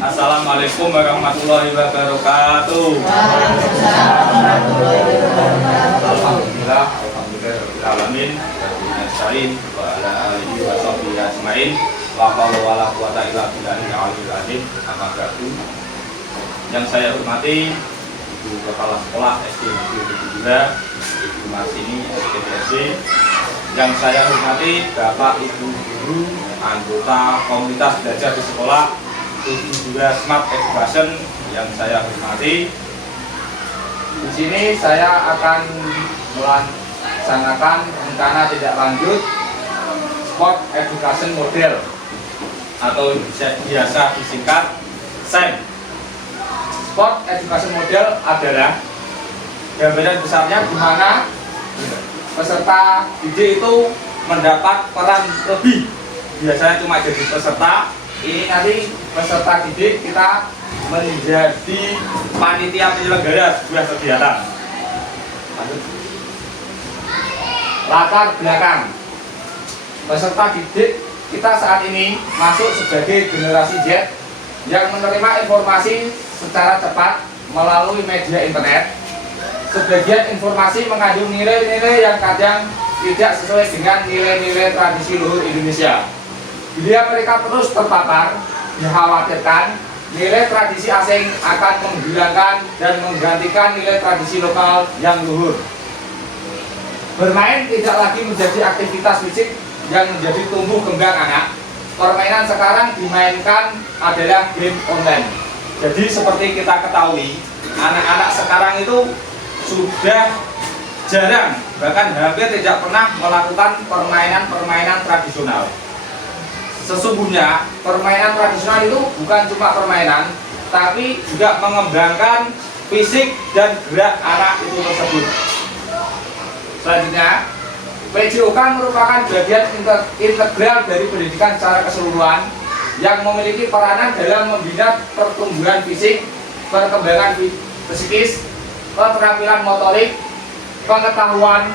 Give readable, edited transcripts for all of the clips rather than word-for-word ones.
Assalamualaikum warahmatullahi wabarakatuh. Alhamdulillah, alhamdulillahirobbilalamin. Nasta'in wa ala alihi wa sahbihi ajmain. La haula wala quwata illa billahil aliyyil azim. Amma ba'du. Yang saya hormati Ibu Kepala Sekolah SD Negeri 72, Ibu Marsini SDPSD. Yang saya hormati Bapak Ibu guru, anggota komunitas belajar di sekolah 72 Smart Education yang saya hormati. Di sini saya akan melaksanakan rencana tindak lanjut Sport Education Model atau biasa disingkat SEM. Sport Education Model adalah gambaran besarnya di mana peserta didik itu mendapat peran lebih. Biasanya cuma jadi peserta. Ini nanti peserta didik kita menjadi panitia penyelenggara sebuah kegiatan. Latar belakang peserta didik kita saat ini masuk sebagai generasi Z yang menerima informasi secara cepat melalui media internet. Sebagian informasi mengandung nilai-nilai yang kadang tidak sesuai dengan nilai-nilai tradisi luhur Indonesia. Bila mereka terus terpapar, dikhawatirkan nilai tradisi asing akan menghilangkan dan menggantikan nilai tradisi lokal yang luhur. Bermain tidak lagi menjadi aktivitas fisik yang menjadi tumbuh kembang anak. Permainan sekarang dimainkan adalah game online. Jadi seperti kita ketahui, anak-anak sekarang itu sudah jarang, bahkan hampir tidak pernah melakukan permainan-permainan tradisional. Sesungguhnya permainan tradisional itu bukan cuma permainan, tapi juga mengembangkan fisik dan gerak anak itu tersebut. Selanjutnya, PJOK merupakan bagian integral dari pendidikan secara keseluruhan yang memiliki peranan dalam membina pertumbuhan fisik, perkembangan psikis, keterampilan motorik, pengetahuan,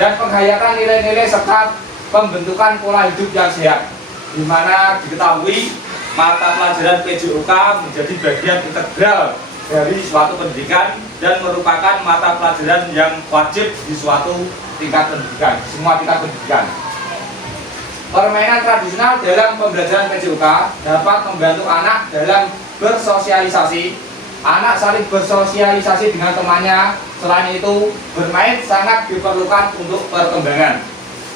dan penghayatan nilai-nilai serta pembentukan pola hidup yang sehat, di mana diketahui mata pelajaran PJOK menjadi bagian integral dari suatu pendidikan dan merupakan mata pelajaran yang wajib di suatu tingkat pendidikan, semua tingkat pendidikan. Permainan tradisional dalam pembelajaran PJOK dapat membantu anak dalam bersosialisasi. Anak saling bersosialisasi dengan temannya. Selain itu, bermain sangat diperlukan untuk perkembangan.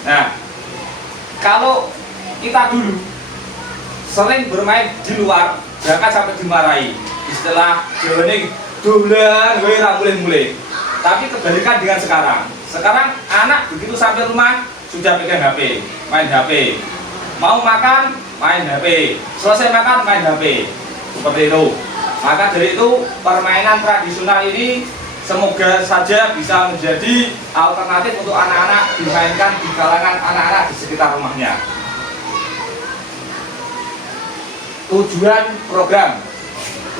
Nah, kalau kita dulu sering bermain di luar, bahkan sampai dimarahi. Istilah jawabannya dolan we ra mulih-mulih. Tapi kebalikan dengan sekarang. Sekarang anak begitu sampai rumah sudah pegang HP, main HP. Mau makan, main HP. Selesai makan, main HP. Seperti itu. Maka dari itu permainan tradisional ini semoga saja bisa menjadi alternatif untuk anak-anak dimainkan di kalangan anak-anak di sekitar rumahnya. Tujuan program,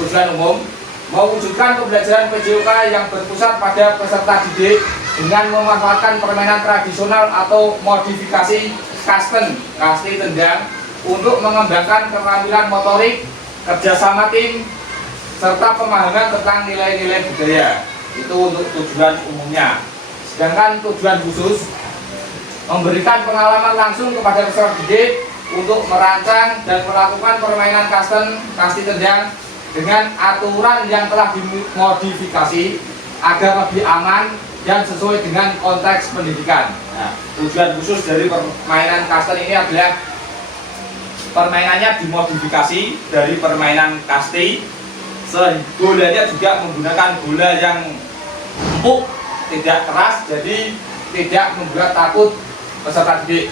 tujuan umum, mewujudkan pembelajaran PJOK yang berpusat pada peserta didik dengan memanfaatkan permainan tradisional atau modifikasi custom, kasti tendang, untuk mengembangkan keterampilan motorik, kerjasama tim, serta pemahaman tentang nilai-nilai budaya. Itu untuk tujuan umumnya. Sedangkan tujuan khusus, memberikan pengalaman langsung kepada peserta didik untuk merancang dan melakukan permainan custom, kasti tendang dengan aturan yang telah dimodifikasi agar lebih aman dan sesuai dengan konteks pendidikan. Nah, tujuan khusus dari permainan custom ini adalah permainannya dimodifikasi dari permainan kasti. Bolanya juga menggunakan bola yang empuk, tidak keras, jadi tidak membuat takut peserta didik.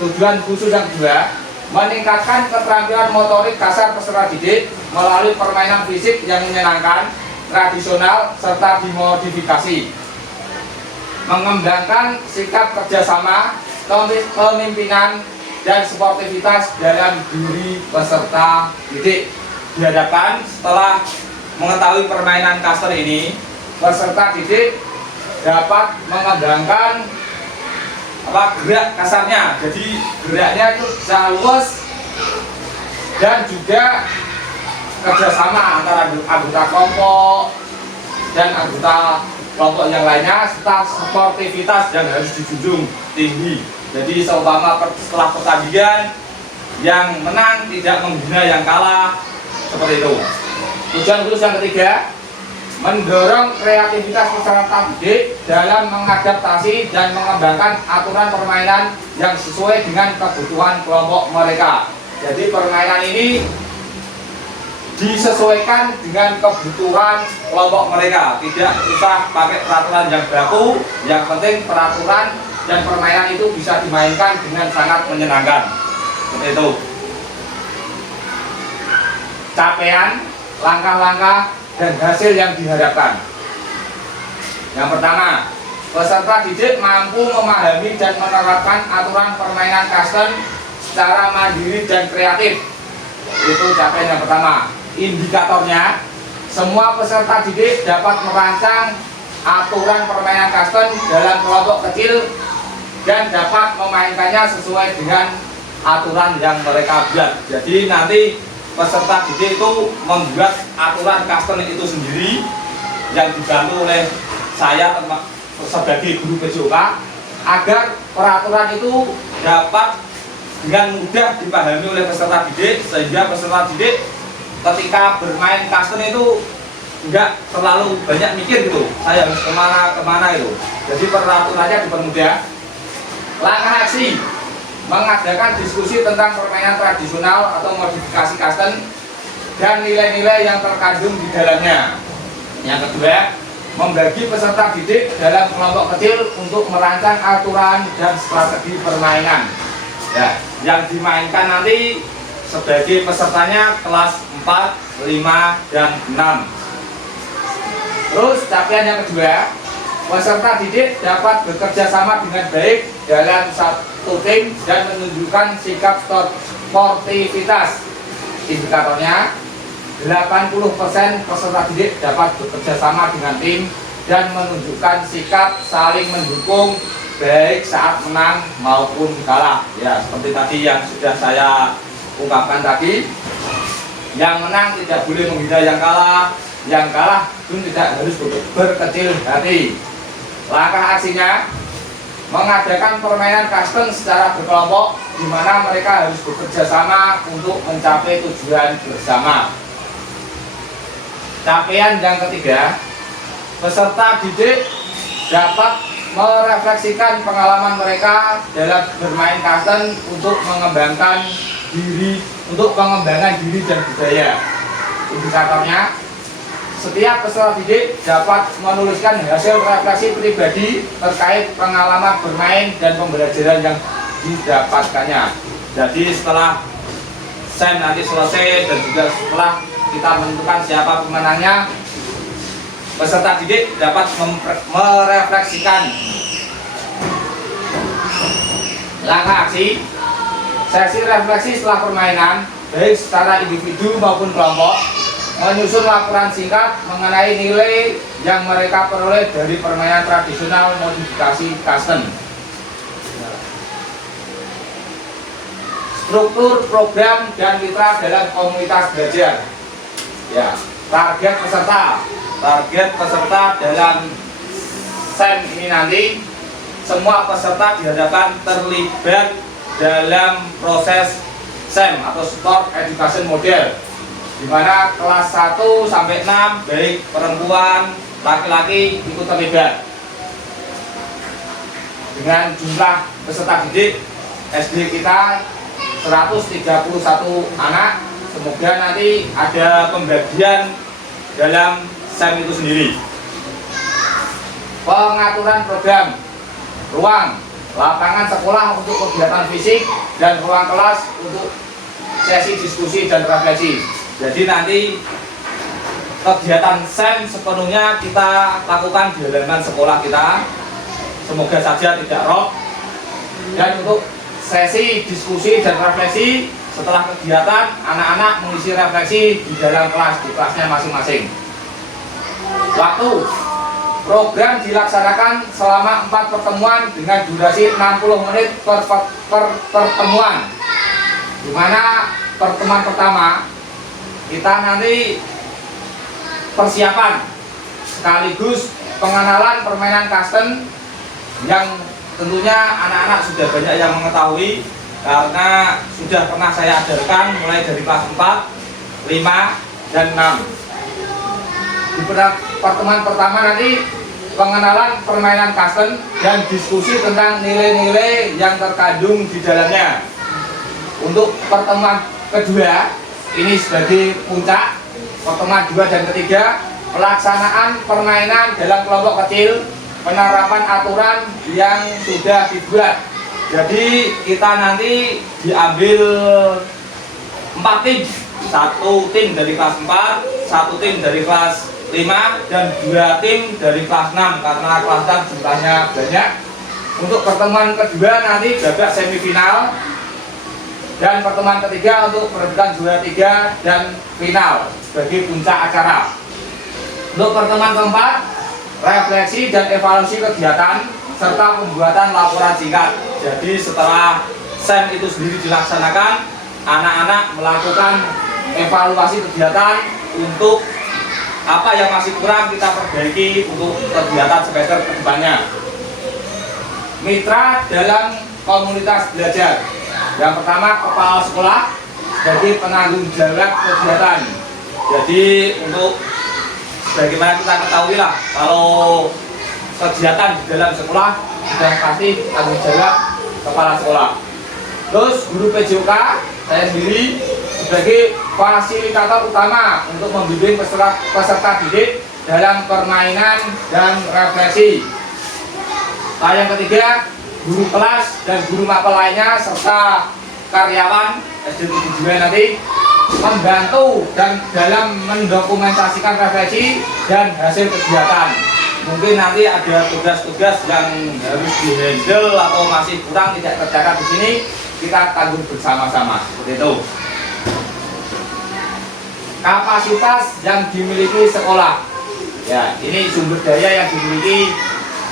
Tujuan khusus yang kedua, meningkatkan keterampilan motorik dasar peserta didik melalui permainan fisik yang menyenangkan, tradisional, serta dimodifikasi. Mengembangkan sikap kerjasama, kepemimpinan, dan sportivitas dalam diri peserta didik. Diharapkan setelah mengetahui permainan caster ini, peserta didik dapat mengembangkan gerak kasarnya. Jadi geraknya itu bisa luas dan juga kerjasama antara anggota kelompok dan anggota kelompok yang lainnya, serta sportivitas yang harus dijunjung tinggi. Jadi seumpama setelah pertandingan yang menang tidak menghina yang kalah, seperti itu. Tujuan khusus yang ketiga, mendorong kreativitas peserta didik dalam mengadaptasi dan mengembangkan aturan permainan yang sesuai dengan kebutuhan kelompok mereka. Jadi permainan ini disesuaikan dengan kebutuhan kelompok mereka, tidak usah pakai peraturan yang baku. Yang penting peraturan dan permainan itu bisa dimainkan dengan sangat menyenangkan, seperti itu. Capaian, langkah-langkah, dan hasil yang diharapkan. Yang pertama, peserta didik mampu memahami dan menerapkan aturan permainan custom secara mandiri dan kreatif. Itu capaian yang pertama. Indikatornya, semua peserta didik dapat merancang aturan permainan custom dalam kelompok kecil dan dapat memainkannya sesuai dengan aturan yang mereka buat. Jadi nanti peserta didik itu membuat aturan custom itu sendiri yang dibantu oleh saya sebagai guru PJOK, agar peraturan itu dapat dengan mudah dipahami oleh peserta didik, sehingga peserta didik ketika bermain custom itu enggak terlalu banyak mikir gitu, saya harus kemana itu. Jadi peraturannya dipermudah. Langkah aksi, mengadakan diskusi tentang permainan tradisional atau modifikasi custom dan nilai-nilai yang terkandung di dalamnya. Yang kedua, membagi peserta didik dalam kelompok kecil untuk merancang aturan dan strategi permainan. Ya, yang dimainkan nanti sebagai pesertanya kelas 4, 5, dan 6. Terus capaian yang kedua, peserta didik dapat bekerja sama dengan baik dalam satu tim dan menunjukkan sikap sportivitas. Indikatornya, 80% peserta didik dapat bekerja sama dengan tim dan menunjukkan sikap saling mendukung baik saat menang maupun kalah. Ya, seperti tadi yang sudah saya ungkapkan tadi, yang menang tidak boleh menghina yang kalah pun tidak harus berkecil hati. Langkah aksinya, mengadakan permainan custom secara berkelompok, di mana mereka harus bekerja sama untuk mencapai tujuan bersama. Capaian yang ketiga, peserta didik dapat merefleksikan pengalaman mereka dalam bermain custom untuk mengembangkan diri dan budaya. Indikatornya, setiap peserta didik dapat menuliskan hasil refleksi pribadi terkait pengalaman bermain dan pembelajaran yang didapatkannya. Jadi setelah SEM nanti selesai dan juga setelah kita menentukan siapa pemenangnya, peserta didik dapat merefleksikan langkah aksi. Sesi refleksi setelah permainan, baik secara individu maupun kelompok, menyusun laporan singkat mengenai nilai yang mereka peroleh dari permainan tradisional modifikasi custom. Struktur program dan mitra dalam komunitas belajar. Ya, target peserta dalam SEM ini nanti, semua peserta dihadapkan terlibat dalam proses SEM atau Sport Education Model, di mana kelas 1 sampai 6 baik perempuan, laki-laki ikut terlibat. Dengan jumlah peserta didik SD kita 131 anak. Semoga nanti ada pembagian dalam SEM itu sendiri. Pengaturan program, ruang, lapangan sekolah untuk kegiatan fisik, dan ruang kelas untuk sesi diskusi dan refleksi. Jadi nanti kegiatan SEM sepenuhnya kita lakukan di halaman sekolah kita. Semoga saja tidak rob. Dan untuk sesi diskusi dan refleksi, setelah kegiatan anak-anak mengisi refleksi di dalam kelas, di kelasnya masing-masing. Waktu program dilaksanakan selama 4 pertemuan dengan durasi 60 menit per pertemuan, di mana pertemuan pertama kita nanti persiapan sekaligus pengenalan permainan kasten yang tentunya anak-anak sudah banyak yang mengetahui karena sudah pernah saya ajarkan mulai dari kelas 4, 5, dan 6. Di pertemuan pertama nanti pengenalan permainan kasten dan diskusi tentang nilai-nilai yang terkandung di dalamnya. Untuk pertemuan kedua, ini sebagai puncak, pertemuan 2 dan ketiga, pelaksanaan permainan dalam kelompok kecil, penerapan aturan yang sudah dibuat. Jadi kita nanti diambil 4 tim, 1 tim dari kelas 4, 1 tim dari kelas 5, dan 2 tim dari kelas 6 karena kelas 6 jumlahnya banyak. Untuk pertemuan kedua nanti babak semifinal, dan pertemuan ketiga untuk perebutan juara 3 dan final sebagai puncak acara. Untuk pertemuan keempat, refleksi dan evaluasi kegiatan serta pembuatan laporan singkat. Jadi setelah SEM itu sendiri dilaksanakan, anak-anak melakukan evaluasi kegiatan untuk apa yang masih kurang kita perbaiki untuk kegiatan semester kedepannya. Mitra dalam komunitas belajar. Yang pertama, kepala sekolah sebagai penanggung jawab kegiatan. Jadi untuk bagaimana kita ketahui lah, kalau kegiatan di dalam sekolah sudah pasti tanggung jawab kepala sekolah. Terus guru PJOK, saya sendiri sebagai fasilitator utama untuk membimbing peserta didik dalam permainan dan refleksi. Yang ketiga, guru kelas dan guru mapel lainnya serta karyawan SD 7 nanti membantu dan dalam mendokumentasikan refleksi dan hasil kegiatan. Mungkin nanti ada tugas-tugas yang harus dihandle atau masih kurang tidak tercatat di sini, kita tanggung bersama-sama seperti itu. Kapasitas yang dimiliki sekolah. Ya, ini sumber daya yang dimiliki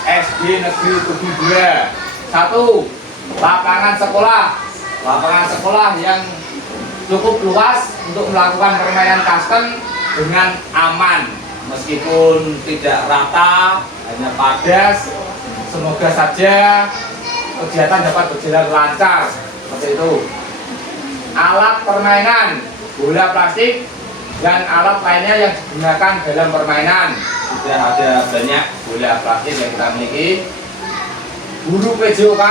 SD Negeri 72. 1. Lapangan sekolah. Lapangan sekolah yang cukup luas untuk melakukan permainan kasten dengan aman, meskipun tidak rata, hanya padas. Semoga saja kegiatan dapat berjalan lancar seperti itu. Alat permainan, bola plastik dan alat lainnya yang digunakan dalam permainan. Sudah ada banyak bola plastik yang kita miliki. Guru PJOK,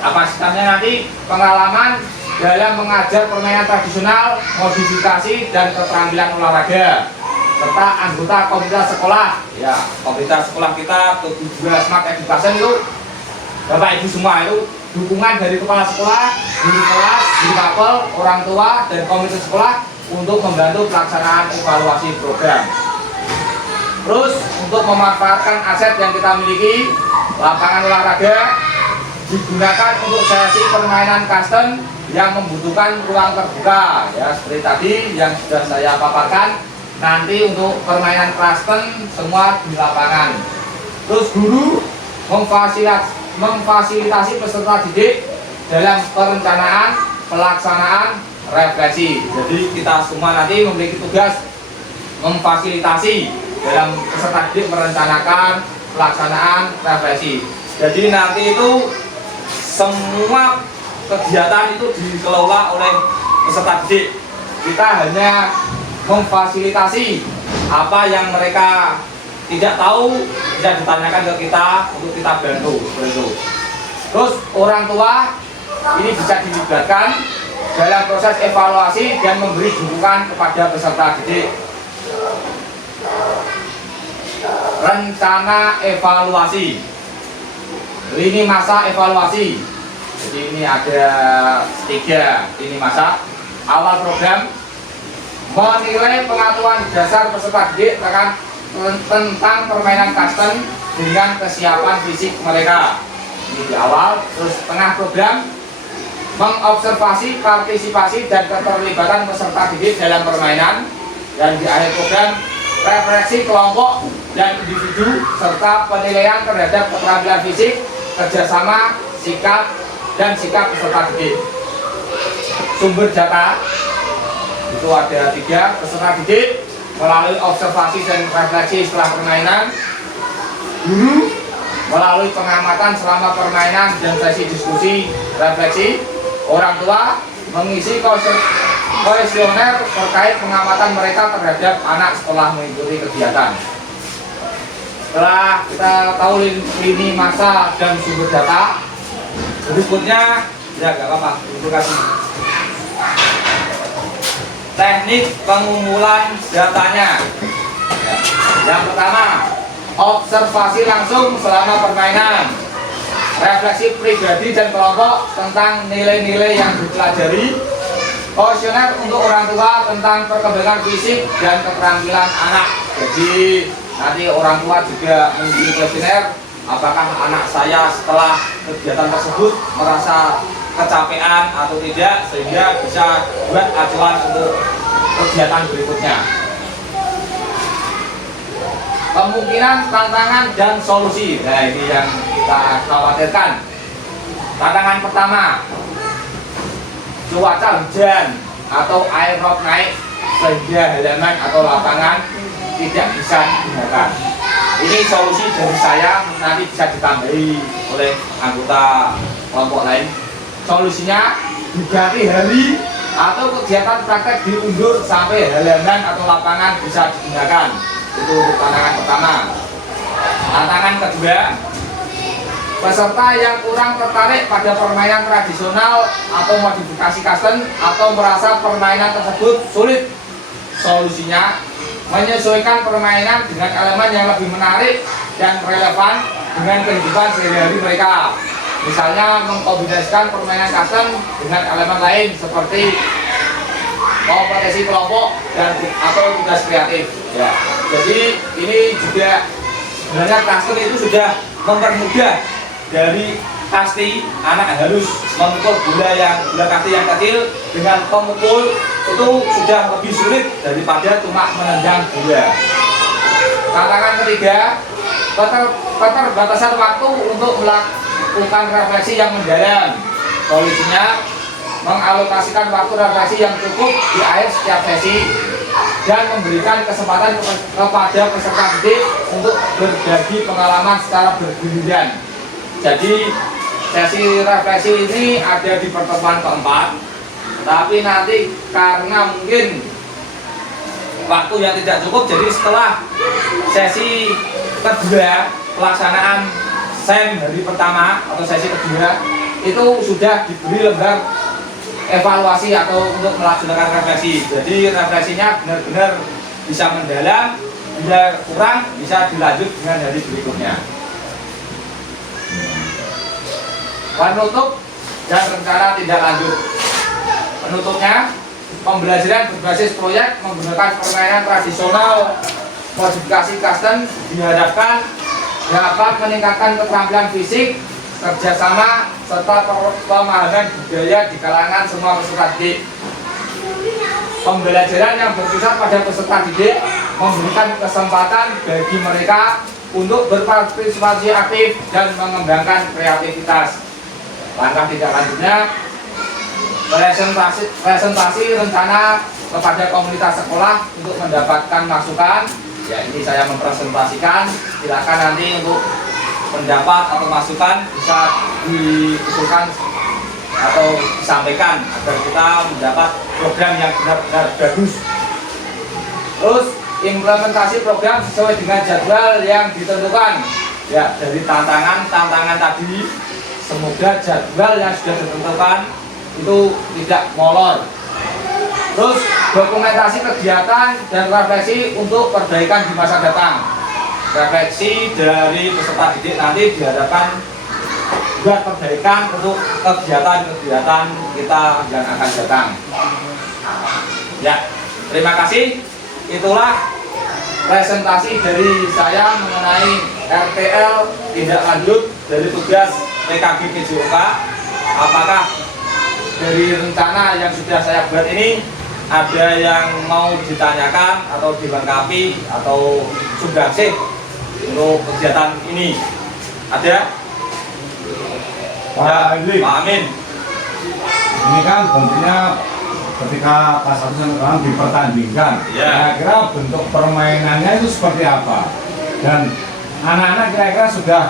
kapasitasnya nanti pengalaman dalam mengajar permainan tradisional, modifikasi, dan keterampilan olahraga, serta anggota komunitas sekolah. Ya, komunitas sekolah kita juga Smart Education itu Bapak Ibu semua itu dukungan dari kepala sekolah, guru kelas, guru mapel, orang tua, dan komunitas sekolah untuk membantu pelaksanaan evaluasi program. Terus untuk memanfaatkan aset yang kita miliki, lapangan olahraga digunakan untuk sesi permainan kasten yang membutuhkan ruang terbuka, ya seperti tadi yang sudah saya paparkan. Nanti untuk permainan kasten semua di lapangan. Terus guru memfasilitasi peserta didik dalam perencanaan, pelaksanaan, refleksi. Jadi kita semua nanti memiliki tugas memfasilitasi dalam peserta didik merencanakan, pelaksanaan, refleksi. Jadi nanti itu semua kegiatan itu dikelola oleh peserta didik. Kita hanya memfasilitasi apa yang mereka tidak tahu, bisa ditanyakan ke kita untuk kita bantu seperti itu. Terus orang tua ini bisa dilibatkan dalam proses evaluasi dan memberi dukungan kepada peserta didik. Rencana evaluasi, lini masa evaluasi. Jadi ini ada 3 lini masa. Awal program, menilai pengetahuan dasar peserta didik tentang permainan kasten dengan kesiapan fisik mereka. Ini di awal. Terus tengah program, mengobservasi partisipasi dan keterlibatan peserta didik dalam permainan. Dan di akhir program, refleksi kelompok dan individu serta penilaian terhadap keterampilan fisik, kerjasama, sikap, dan sikap peserta didik. Sumber data Itu ada 3 peserta didik melalui observasi dan refleksi setelah permainan, guru melalui pengamatan selama permainan dan sesi diskusi refleksi, orang tua mengisi kuesioner terkait pengamatan mereka terhadap anak setelah mengikuti kegiatan. Setelah kita tahu lini masa dan sumber data, berikutnya ya gak apa-apa, itu kasih teknik pengumpulan datanya. Ya. Yang pertama, observasi langsung selama permainan, refleksi pribadi dan kelompok tentang nilai-nilai yang dipelajari, kuesioner untuk orang tua tentang perkembangan fisik dan keterampilan anak. Jadi nanti orang tua juga mengisi kuesioner apakah anak saya setelah kegiatan tersebut merasa kecapean atau tidak, sehingga bisa buat acuan untuk kegiatan berikutnya. Kemungkinan, tantangan, dan solusi. Nah, ini yang kita khawatirkan. Tantangan pertama, cuaca hujan atau air rob naik sehingga halaman atau lapangan tidak bisa digunakan. Ini solusi dari saya, nanti bisa ditambahi oleh anggota kelompok lain. Solusinya diganti hari atau kegiatan praktek diundur sampai halaman atau lapangan bisa digunakan. Itu untuk tantangan pertama. Tantangan kedua, peserta yang kurang tertarik pada permainan tradisional atau modifikasi custom atau merasa permainan tersebut sulit. Solusinya menyesuaikan permainan dengan elemen yang lebih menarik dan relevan dengan kehidupan sehari-hari mereka. Misalnya mengkombinasikan permainan custom dengan elemen lain seperti kompetisi kelompok dan atau tugas kreatif. Ya, jadi ini juga sebenarnya custom itu sudah mempermudah dari kasti. Anak harus memukul bola kasti yang kecil dengan pemukul itu sudah lebih sulit daripada cuma menendang bola. Tantangan ketiga, keterbatasan waktu untuk melakukan refleksi yang mendalam. Solusinya mengalokasikan waktu refleksi yang cukup di akhir setiap sesi dan memberikan kesempatan kepada peserta didik untuk berbagi pengalaman secara bergiliran. Jadi sesi refleksi ini ada di pertemuan keempat, tapi nanti karena mungkin waktu yang tidak cukup, jadi setelah sesi kedua pelaksanaan SEM hari pertama atau sesi kedua itu sudah diberi lembar evaluasi atau untuk melaksanakan refleksi. Jadi refleksinya benar-benar bisa mendalam, bila kurang bisa dilanjut dengan hari berikutnya. Penutup dan rencana tindak lanjut. Penutupnya, pembelajaran berbasis proyek menggunakan permainan tradisional modifikasi custom diharapkan dapat meningkatkan keterampilan fisik, kerjasama, serta pemahaman budaya di kalangan semua peserta didik. Pembelajaran yang berpusat pada peserta didik memberikan kesempatan bagi mereka untuk berpartisipasi aktif dan mengembangkan kreativitas. Langkah tindak lanjutnya, presentasi rencana kepada komunitas sekolah untuk mendapatkan masukan. Ya, ini saya mempresentasikan. Silakan nanti untuk pendapat atau masukan bisa diusulkan atau disampaikan agar kita mendapat program yang benar-benar bagus. Terus implementasi program sesuai dengan jadwal yang ditentukan. Ya, dari tantangan tadi, semoga jadwal yang sudah ditentukan itu tidak molor. Terus dokumentasi kegiatan dan refleksi untuk perbaikan di masa datang. Refleksi dari peserta didik nanti diharapkan buat perbaikan untuk kegiatan-kegiatan kita yang akan datang. Ya, terima kasih. Itulah presentasi dari saya mengenai RTL tindak lanjut dari tugas PKG PJOK. Apakah dari rencana yang sudah saya buat ini ada yang mau ditanyakan atau dilengkapi atau sumbangsih untuk kegiatan ini? Ada? Pak Amin. Ini kan tentunya ketika kelas 1 sampai kelas 6 dipertandingkan. Kira-kira bentuk permainannya itu seperti apa? Dan anak-anak kira-kira sudah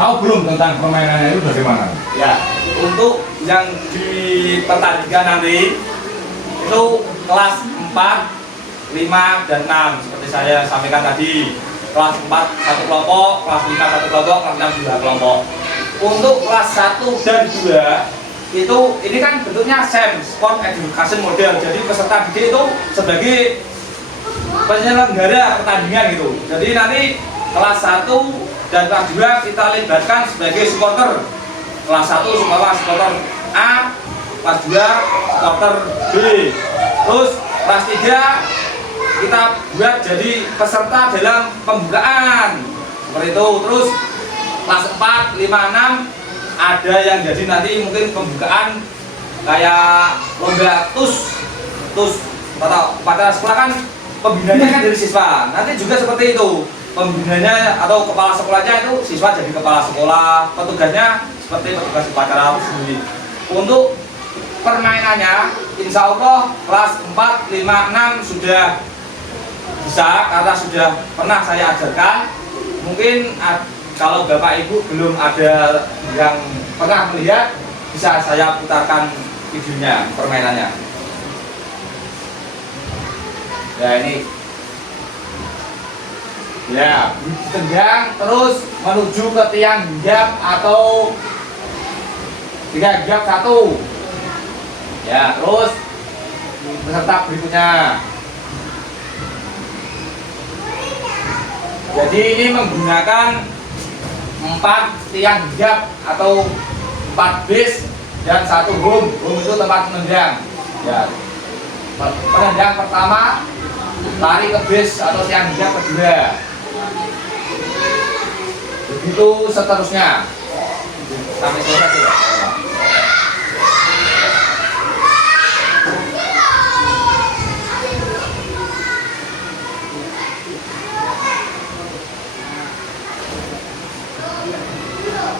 tahu belum tentang permainannya itu bagaimana? Ya, untuk yang dipertandingkan nanti itu kelas 4, 5, dan 6 seperti saya sampaikan tadi. Kelas 4 satu kelompok, kelas 5 satu kelompok, kelas 6 dua kelompok. Untuk kelas 1 dan 2 itu ini kan bentuknya SEM, Sport Education Model. Jadi peserta didik itu sebagai penyelenggara pertandingan gitu. Jadi nanti kelas 1 dan kelas 2 kita libatkan sebagai supporter. Kelas 1 supporter A, kelas 2 supporter B. Terus kelas 3 kita buat jadi peserta dalam pembukaan. Seperti itu. Terus kelas 4, 5, 6 ada yang jadi nanti mungkin pembukaan kayak lomba TUS atau pada sekolah kan pembinanya kan dari siswa. Nanti juga seperti itu, pembinanya atau kepala sekolahnya itu siswa jadi kepala sekolah, petugasnya seperti petugas upacara sendiri. Untuk permainannya insya Allah kelas 4, 5, 6 sudah bisa karena sudah pernah saya ajarkan. Mungkin kalau Bapak Ibu belum ada yang pernah melihat, bisa saya putarkan videonya, permainannya. Ya ini. Ya, ditendang terus menuju ke tiang hinggap atau tiga hinggap 1. Ya, terus peserta berikutnya. Jadi ini menggunakan 4 tiang hinggap atau 4 base dan 1 home. Home itu tempat menendang. Ya. Penendang pertama lari ke base atau tiang hinggap kedua. Begitu seterusnya sampai selesai ya.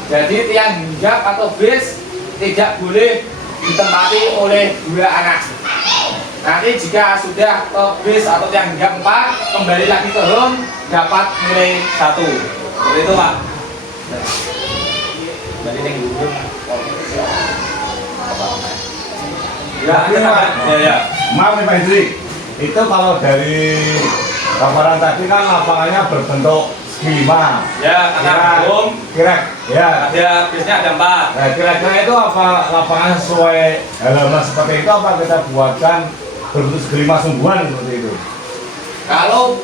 Jadi tiang hinggap atau base tidak boleh ditempati oleh 2 anak. Nanti jika sudah ke base atau tiang hinggap 4, kembali lagi ke home, dapat nilai 1. Seperti itu Pak. Jadi yang dulu. Ya. Maaf nih Pak Idri, itu kalau dari gambaran tadi kan lapangannya berbentuk segi 5. Ya, karena belum ya. Ada base-nya ada 4. Nah, kira-kira itu apa lapangan sesuai halaman seperti itu, apa kita buatkan berbentuk segi 5 sungguhan seperti itu? Kalau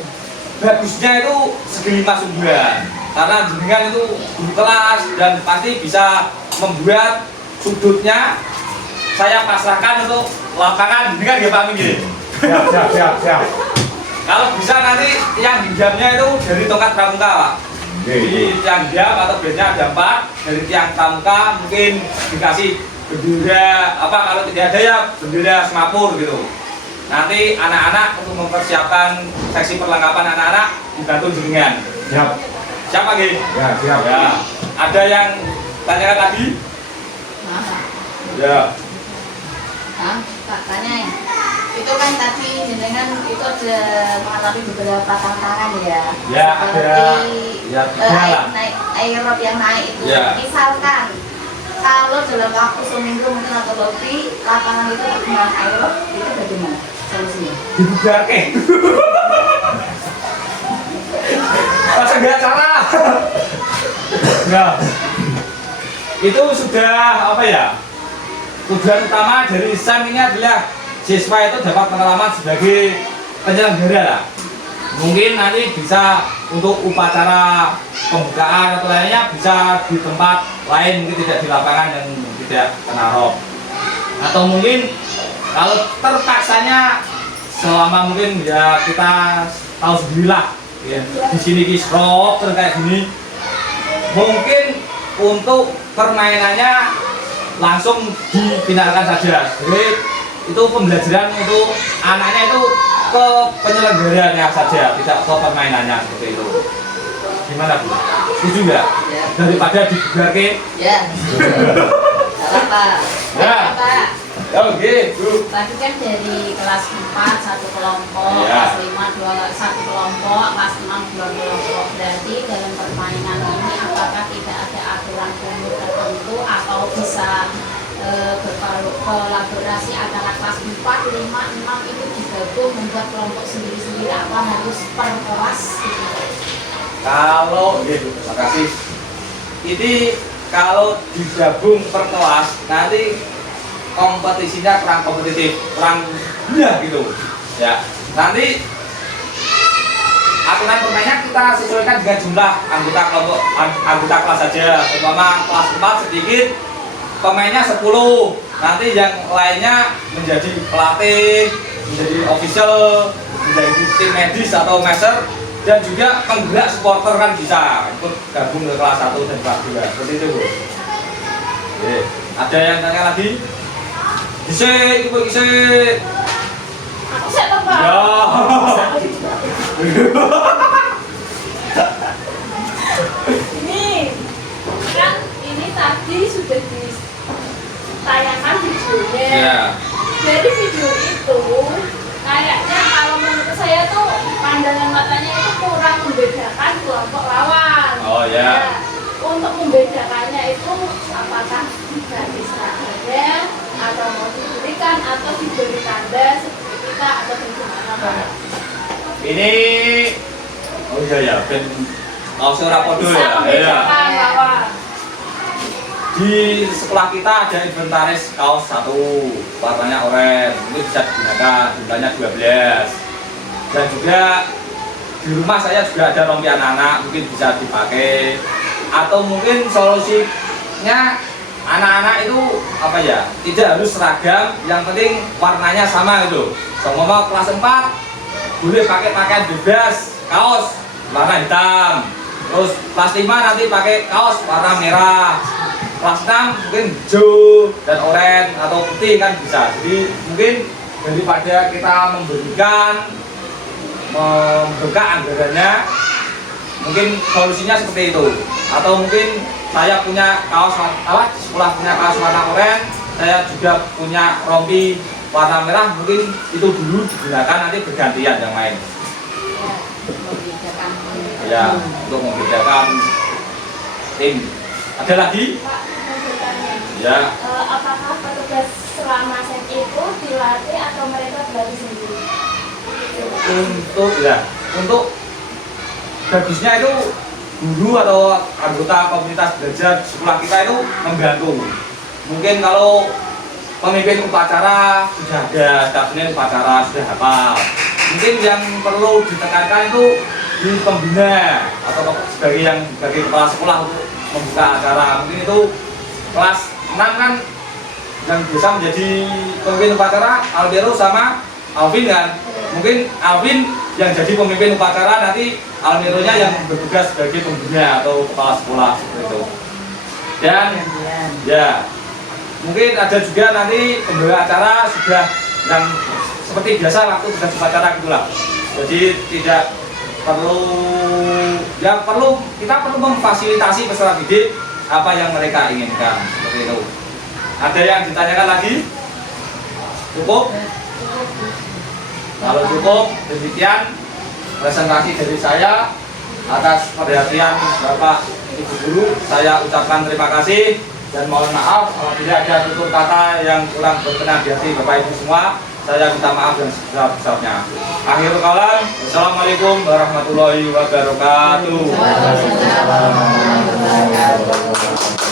bagusnya itu segi 5 sungguhan, karena jenengan itu guru kelas dan pasti bisa membuat sudutnya. Saya pasrahkan untuk lapangan jenengan ya Pak Minggir. Siap. Kalau bisa nanti yang hinggapnya itu dari tongkat pramuka Pak. Jadi tiang hinggap atau base-nya ada 4, dari tiang pramuka mungkin dikasih bendera apa, kalau tidak ada ya bendera semapur gitu. Nanti anak-anak untuk mempersiapkan seksi perlengkapan anak-anak dibantu jenengan. Siap Pak G? Ya, siap. Ya. Ada yang tanyakan lagi? Ya. Pak tanya ya. Itu kan tadi jenengan itu ada mengalami beberapa tantangan ya. Ya, seperti ada. aerob yang naik itu. Ya. Misalkan kalau dalam waktu seminggu mungkin atau lebih lapangan itu terkena aerob, itu bagaimana solusinya? Dibubarke. Masa nggak cara? Ya. Itu sudah apa ya? Tujuan utama dari SEM ini adalah siswa itu dapat pengalaman sebagai penyelenggara lah. Mungkin nanti bisa untuk upacara pembukaan atau lainnya bisa di tempat lain, mungkin tidak di lapangan dan tidak kena rob. Atau mungkin kalau terpaksanya selama mungkin ya kita tahu sendirilah ya, di sini kisrok terus kayak gini, mungkin untuk permainannya langsung difinalkan saja. Jadi itu pembelajaran untuk anaknya itu ke penyelenggaranya saja, tidak ke permainannya seperti itu. Gimana Bu? Setuju nggak? Ya. Daripada dibubarke? Ya. Salah Pak. Ya. Pak. Oke, Bu. Tadi kan dari kelas 4 satu kelompok, Iya. kelas 5 satu kelompok, kelas 6 dua kelompok. Berarti dalam permainan ini apakah tidak ada aturan umur tertentu atau bisa berkolaborasi antara kelas 4, 5, 6 itu digabung membuat kelompok sendiri-sendiri, apa harus per kelas gitu? Kalau, terima kasih. Ini kalau digabung per kelas nanti kompetisinya kurang kompetitif, kurang gitu. Ya, nanti aturan permainnya kita sesuaikan dengan jumlah anggota kelas saja. Umpama kelas 4 sedikit, pemainnya 10. Nanti yang lainnya menjadi pelatih, menjadi official, menjadi tim medis atau master, dan juga penggerak supporter kan bisa ikut gabung ke kelas 1 dan kelas 2. Seperti itu, Bu. Oke. Ada yang tanya lagi? Bisa, Ibu bisa. Aku saya tebak. Ya. Ini kan ini tadi sudah ditayangkan videonya. Ya. Dari video itu kayaknya kalau menurut saya tuh pandangan matanya itu kurang membedakan kelompok lawan. Oh, ya. Nah, untuk membedakannya itu apakah garis ada atau mau diberikan atau diberi tanda seperti kita atau bagaimana Pak? Ini oh iya ya, ben kaosnya podo Bisa ya. membedakan Iya. lawan. Di sekolah kita ada inventaris kaos 1 warnanya oranye, itu bisa digunakan, jumlahnya 12. Dan juga di rumah saya juga ada rompi anak-anak, mungkin bisa dipakai. Atau mungkin solusinya anak-anak itu apa ya, tidak harus seragam, yang penting warnanya sama gitu. Sama kelas 4 boleh pakai pakaian bebas, kaos warna hitam. Terus kelas 5 nanti pakai kaos warna merah. Kelas 6 mungkin hijau dan oranye atau putih kan bisa. Jadi mungkin daripada kita membengkak anggarannya, mungkin solusinya seperti itu. Atau mungkin saya punya kaos sekolah punya kaos warna oranye, saya juga punya rompi warna merah, mungkin itu dulu digunakan, nanti bergantian yang lain. Membedakan. Ya, untuk membedakan tim. Ada lagi? Pak, mau bertanya. Ya. Apakah petugas selama SEM itu dilatih atau mereka belajar sendiri? Untuk bagusnya itu guru atau anggota komunitas belajar sekolah kita itu membantu. Mungkin kalau pemimpin upacara sudah ada, stafnya upacara sudah hafal. Mungkin yang perlu ditekankan itu di pembina atau sebagai kepala sekolah untuk membuka acara. Mungkin itu kelas 6 kan yang bisa menjadi pemimpin upacara Alvero sama Alvin kan. Mungkin Alvin yang jadi pemimpin upacara, nanti Alvero-nya yang bertugas sebagai pembina atau kepala sekolah seperti itu. Dan ya, mungkin ada juga nanti pembawa acara sudah yang seperti biasa waktu tugas upacara gitulah. Jadi tidak kita perlu memfasilitasi peserta didik apa yang mereka inginkan seperti itu. Ada yang ditanyakan lagi? Cukup? Kalau cukup, demikian presentasi dari saya. Atas perhatian Bapak Ibu Guru, saya ucapkan terima kasih dan mohon maaf apabila ada tutur kata yang kurang berkenan di hati Bapak Ibu semua. Saya minta maaf yang sebesar-besarnya. Akhirul kalam, wassalamualaikum warahmatullahi wabarakatuh. Waalaikumsalam warahmatullahi wabarakatuh.